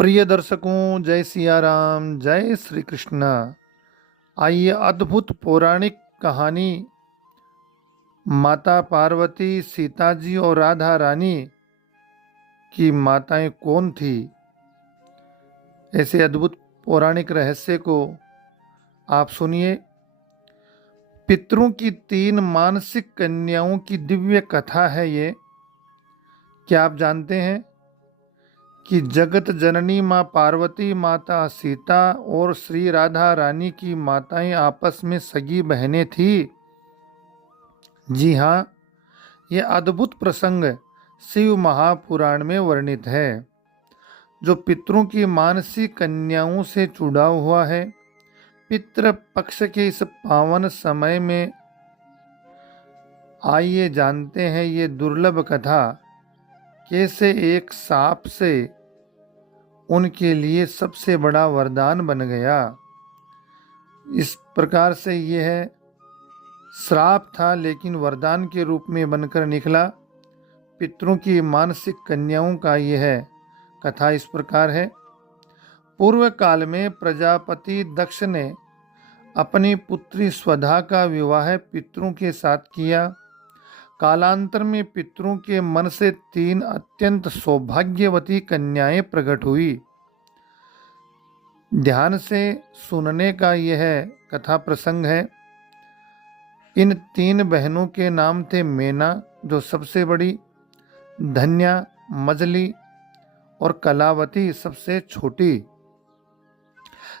प्रिय दर्शकों, जय सिया राम, जय श्री कृष्ण। आइए अद्भुत पौराणिक कहानी माता पार्वती, सीता जी और राधा रानी की माताएं कौन थी, ऐसे अद्भुत पौराणिक रहस्य को आप सुनिए। पितरों की 3 मानसिक कन्याओं की दिव्य कथा है ये। क्या आप जानते हैं कि जगत जननी माँ पार्वती, माता सीता और श्री राधा रानी की माताएं आपस में सगी बहनें थी। जी हाँ, यह अद्भुत प्रसंग शिव महापुराण में वर्णित है, जो पितरों की मानसिक कन्याओं से जुड़ा हुआ है। पितृ पक्ष के इस पावन समय में आइए जानते हैं ये दुर्लभ कथा कैसे एक सांप से उनके लिए सबसे बड़ा वरदान बन गया। इस प्रकार से यह श्राप था, लेकिन वरदान के रूप में बनकर निकला। पितरों की मानसिक कन्याओं का यह कथा इस प्रकार है। पूर्व काल में प्रजापति दक्ष ने अपनी पुत्री स्वधा का विवाह पितरों के साथ किया। कालांतर में पितरों के मन से 3 अत्यंत सौभाग्यवती कन्याएं प्रकट हुई। ध्यान से सुनने का यह कथा प्रसंग है। इन 3 बहनों के नाम थे मेना, जो सबसे बड़ी, धन्या, मजली और कलावती सबसे छोटी।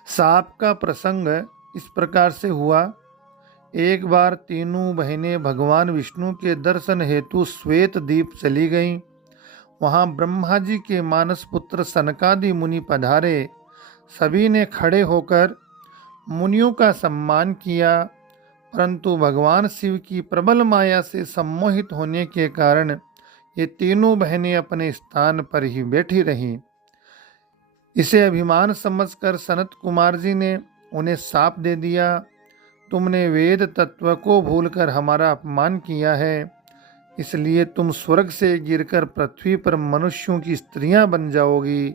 सांप का प्रसंग इस प्रकार से हुआ। एक बार तीनों बहनें भगवान विष्णु के दर्शन हेतु श्वेत द्वीप चली गईं। वहां ब्रह्मा जी के मानस पुत्र सनकादि मुनि पधारे। सभी ने खड़े होकर मुनियों का सम्मान किया, परंतु भगवान शिव की प्रबल माया से सम्मोहित होने के कारण ये तीनों बहनें अपने स्थान पर ही बैठी रहीं। इसे अभिमान समझकर सनत कुमार जी ने उन्हें शाप दे दिया, तुमने वेद तत्व को भूलकर हमारा अपमान किया है, इसलिए तुम स्वर्ग से गिरकर पृथ्वी पर मनुष्यों की स्त्रियां बन जाओगी।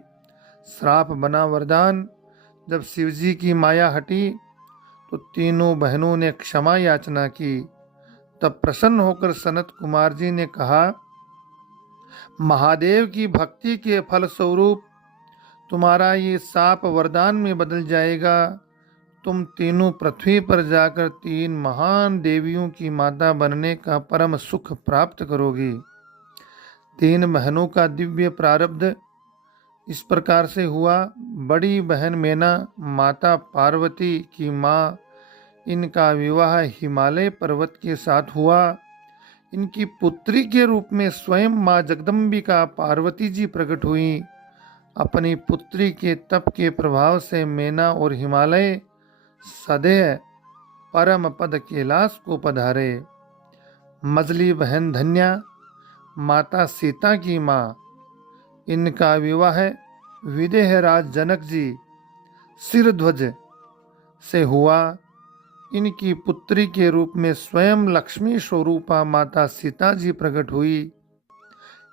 श्राप बना वरदान। जब शिवजी की माया हटी तो तीनों बहनों ने क्षमा याचना की। तब प्रसन्न होकर सनत कुमार जी ने कहा, महादेव की भक्ति के फलस्वरूप तुम्हारा ये शाप वरदान में बदल जाएगा। तुम तीनों पृथ्वी पर जाकर 3 महान देवियों की माता बनने का परम सुख प्राप्त करोगी। 3 बहनों का दिव्य प्रारब्ध इस प्रकार से हुआ। बड़ी बहन मेना माता पार्वती की माँ, इनका विवाह हिमालय पर्वत के साथ हुआ। इनकी पुत्री के रूप में स्वयं माँ जगदम्बिका पार्वती जी प्रकट हुई। अपनी पुत्री के तप के प्रभाव से मेना और हिमालय सदैव परम पद कैलाश को पधारे। मजली बहन धन्या माता सीता की माँ, इनका विवाह विदेहराज जनक जी सिरध्वज से हुआ। इनकी पुत्री के रूप में स्वयं लक्ष्मी स्वरूपा माता सीता जी प्रकट हुई।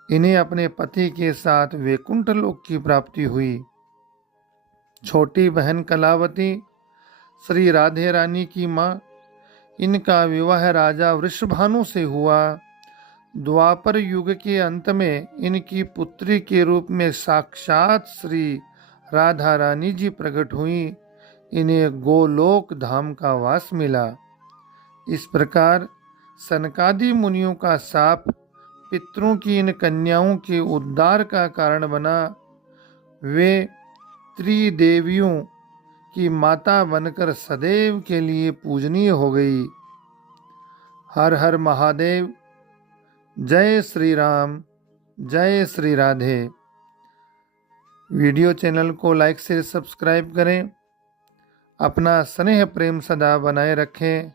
इन्हें अपने पति के साथ वैकुंठ लोक की प्राप्ति हुई। छोटी बहन कलावती श्री राधे रानी की माँ, इनका विवाह राजा वृषभानु से हुआ। द्वापर युग के अंत में इनकी पुत्री के रूप में साक्षात श्री राधा रानी जी प्रकट हुई। इन्हें गोलोक धाम का वास मिला। इस प्रकार सनकादि मुनियों का शाप पितरों की इन कन्याओं के उद्धार का कारण बना। वे त्रिदेवियों की माता बनकर सदैव के लिए पूजनीय हो गई। हर हर महादेव। जय श्री राम, जय श्री राधे। वीडियो चैनल को लाइक से सब्सक्राइब करें। अपना स्नेह प्रेम सदा बनाए रखें।